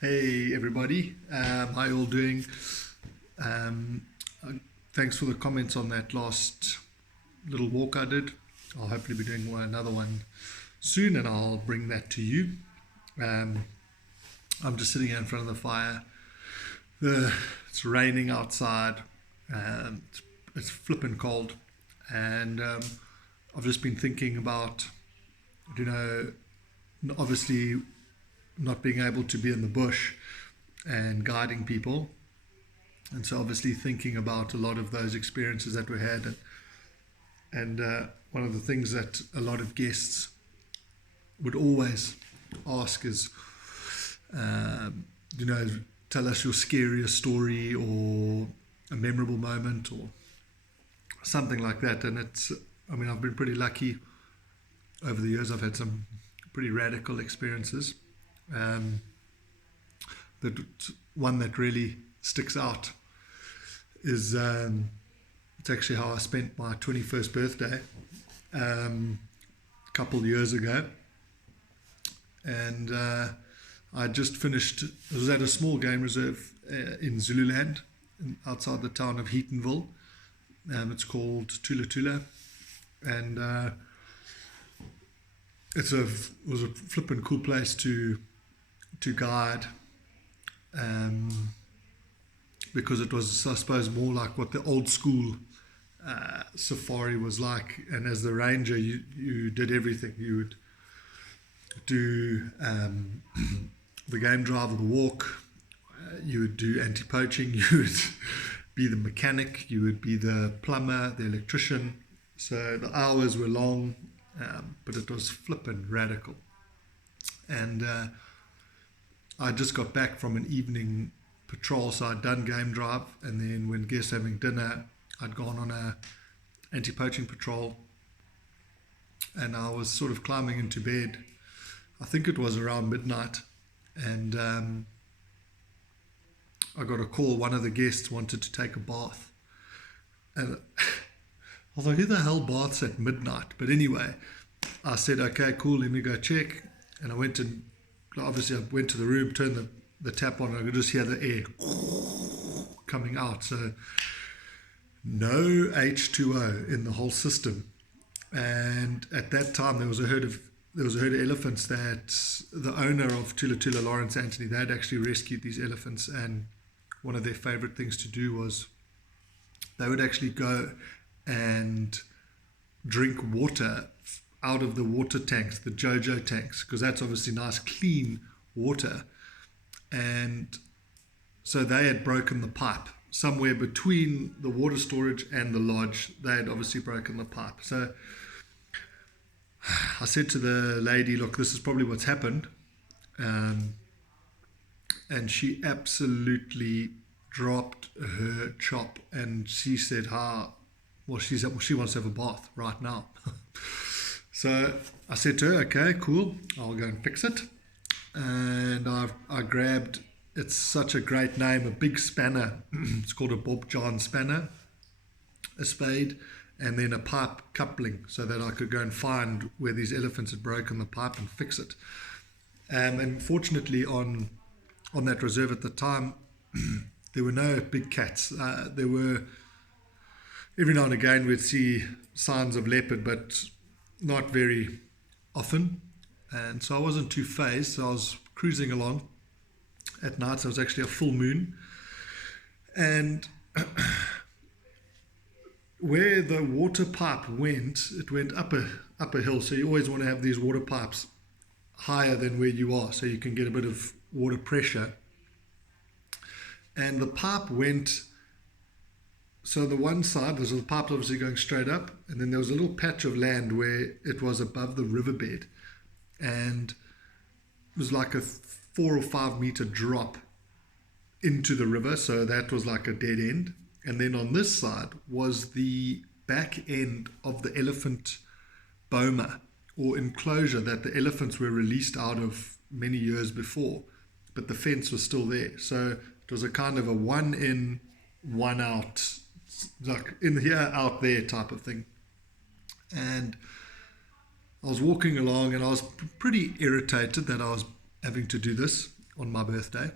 Hey everybody, how you all doing? Um, Thanks for the comments on that last little walk I did. I'll hopefully be doing another one soon, and I'll bring that to you. Um, I'm just sitting here in front of the fire. It's raining outside. It's flipping cold, and I've just been thinking about, you know, obviously not being able to be in the bush and guiding people. And so, obviously, thinking about a lot of those experiences that we had, and one of the things that a lot of guests would always ask is, um, you know, tell us your scariest story or a memorable moment or something like that. And I mean, I've been pretty lucky over the years. I've had some pretty radical experiences. Um, the one that really sticks out is it's actually how I spent my 21st birthday a couple of years ago. And I just finished, I was at a small game reserve in Zululand outside the town of Heatonville. It's called Tula Tula. And it was a flippin' cool place to guide. Because it was, I suppose, more like what the old school safari was like. And as the ranger, you did everything. You would do the game drive or the walk. You would do anti-poaching. You would be the mechanic. You would be the plumber, the electrician. So the hours were long, but it was flippin' radical. And I just got back from an evening patrol, so I'd done game drive, and then when guests having dinner, I'd gone on a anti-poaching patrol, and I was sort of climbing into bed. I think it was around midnight, and I got a call. One of the guests wanted to take a bath, and I was like, who the hell baths at midnight? But anyway, I said, okay, cool, let me go check. And I went to the room, turned the tap on, and I could just hear the air coming out. So no H2O in the whole system. And at that time, there was a herd of elephants that the owner of Tula Tula, Lawrence Anthony, they had actually rescued these elephants. And one of their favorite things to do was they would actually go and drink water out of the water tanks, the JoJo tanks, because that's obviously nice, clean water. And so they had broken the pipe somewhere between the water storage and the lodge. They had obviously broken the pipe. So I said to the lady, look, this is probably what's happened. And she absolutely dropped her chop, and she said, she wants to have a bath right now. So I said to her, okay, cool, I'll go and fix it. And I grabbed, it's such a great name, a big spanner. It's called a Bob John spanner, a spade, and then a pipe coupling so that I could go and find where these elephants had broken the pipe and fix it. And fortunately on that reserve at the time, there were no big cats. There were, every now and again we'd see signs of leopard, but not very often. And so I wasn't too phased. So I was cruising along at night. So it was actually a full moon. And where the water pipe went, it went up a hill. So you always want to have these water pipes higher than where you are, so you can get a bit of water pressure. And the pipe went, so the one side, there's a pipe obviously going straight up, and then there was a little patch of land where it was above the riverbed. And it was like a 4 or 5 meter drop into the river, so that was like a dead end. And then on this side was the back end of the elephant boma, or enclosure, that the elephants were released out of many years before, but the fence was still there. So it was a kind of a one in, one out, like in here, out there type of thing. And I was walking along, and I was pretty irritated that I was having to do this. on my birthday.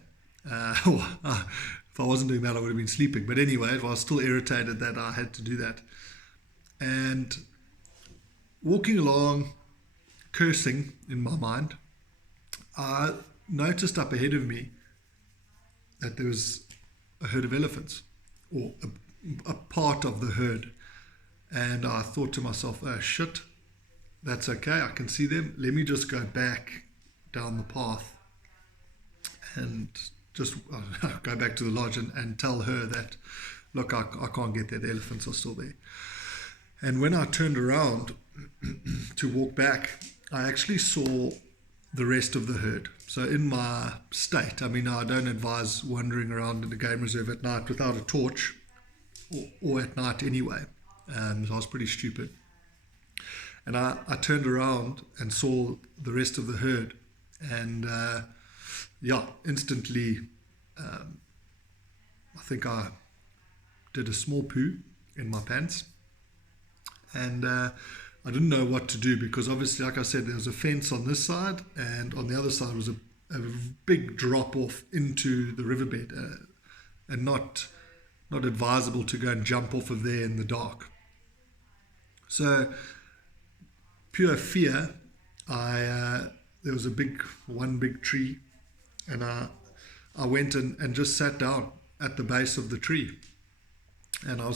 If I wasn't doing that, I would have been sleeping. But anyway, I was still irritated that I had to do that. And walking along, cursing in my mind, I noticed up ahead of me that there was a herd of elephants, or a part of the herd. And I thought to myself, oh shit, that's okay, I can see them. Let me just go back down the path and just go back to the lodge and tell her that, look, I can't get there, the elephants are still there. And when I turned around to walk back, I actually saw the rest of the herd. So in my state, I mean, I don't advise wandering around in the game reserve at night without a torch, or at night anyway. So I was pretty stupid. And I turned around and saw the rest of the herd. And instantly, I think I did a small poo in my pants. And I didn't know what to do, because obviously, like I said, there was a fence on this side, and on the other side was a big drop off into the riverbed, and not advisable to go and jump off of there in the dark. So, pure fear, there was one big tree, and I went and just sat down at the base of the tree. And I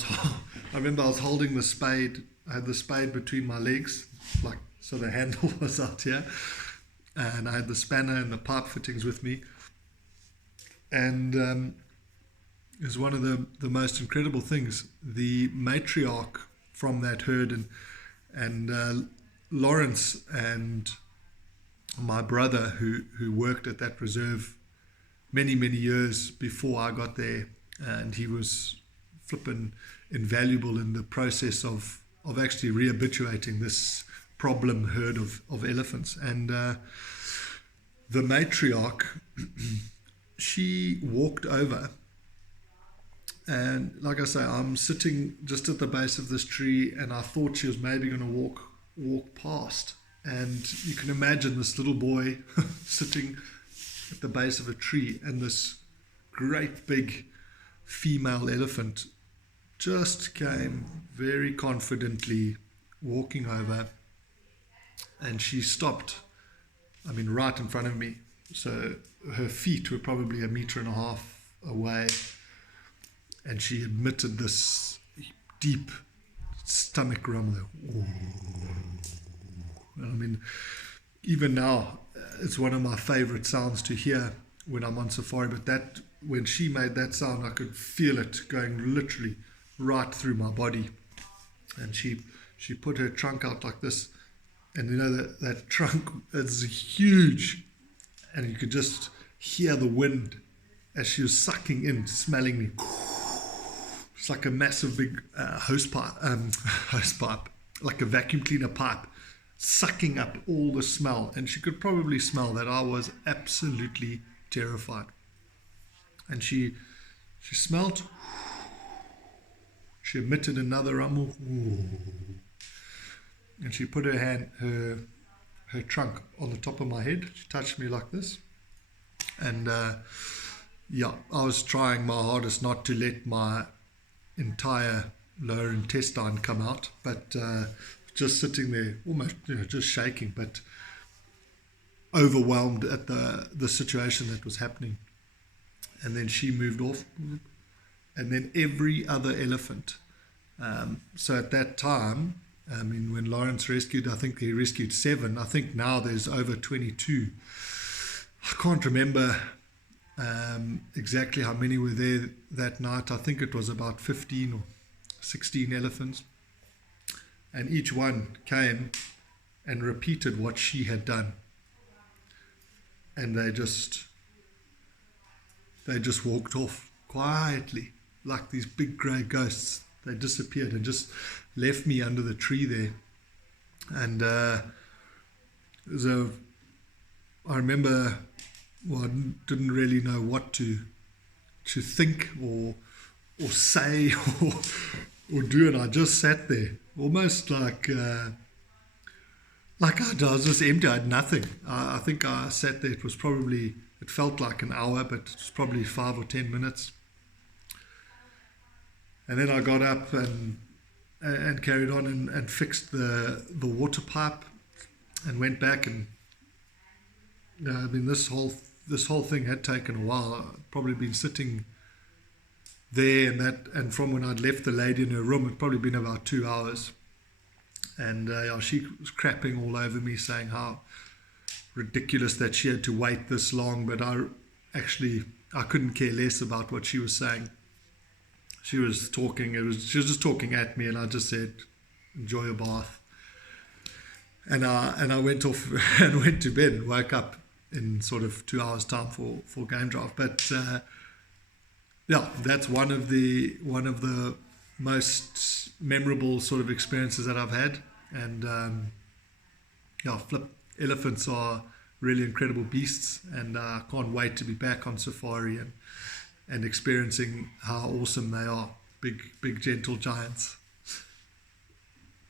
remember I was holding the spade. I had the spade between my legs, like, so the handle was out here, and I had the spanner and the pipe fittings with me. And it was one of the most incredible things. The matriarch from that herd, and Lawrence and my brother, who worked at that reserve many years before I got there, and he was flippin' invaluable in the process of actually rehabituating this problem herd of elephants. And the matriarch, she walked over, and like I say, I'm sitting just at the base of this tree, and I thought she was maybe going to walk past. And you can imagine this little boy sitting at the base of a tree, and this great big female elephant just came very confidently walking over, and she stopped, I mean, right in front of me. So her feet were probably 1.5 meters away, and she emitted this deep stomach rumble. I mean, even now, it's one of my favorite sounds to hear when I'm on safari, but when she made that sound, I could feel it going literally right through my body. And she put her trunk out like this, and you know that trunk is huge, and you could just hear the wind as she was sucking in, smelling me. It's like a massive big hose pipe, like a vacuum cleaner pipe, sucking up all the smell. And she could probably smell that I was absolutely terrified. And she smelled. She emitted another rumble, and she put her trunk on the top of my head. She touched me like this, and I was trying my hardest not to let my entire lower intestine come out, but just sitting there, almost just shaking, but overwhelmed at the situation that was happening. And then she moved off. And then every other elephant. So at that time, I mean, when Lawrence rescued, I think he rescued 7. I think now there's over 22. I can't remember exactly how many were there that night. I think it was about 15 or 16 elephants. And each one came and repeated what she had done. And they just walked off quietly, like these big grey ghosts. They disappeared and just left me under the tree there. And so I remember, I didn't really know what to think or say or do, and I just sat there, almost like I was just empty. I had nothing. I think I sat there. It was probably It felt like an hour, but it was probably 5 or 10 minutes. And then I got up and carried on and fixed the water pipe and went back. And I mean, this whole thing had taken a while. I'd probably been sitting there, and from when I'd left the lady in her room, it'd probably been about 2 hours. And she was crapping all over me, saying how ridiculous that she had to wait this long. But I couldn't care less about what she was saying. She was just talking at me, and I just said, enjoy your bath. And I went off and went to bed and woke up in sort of 2 hours time for game drive. But that's one of the most memorable sort of experiences that I've had. And elephants are really incredible beasts, and I can't wait to be back on safari and experiencing how awesome they are. Big gentle giants.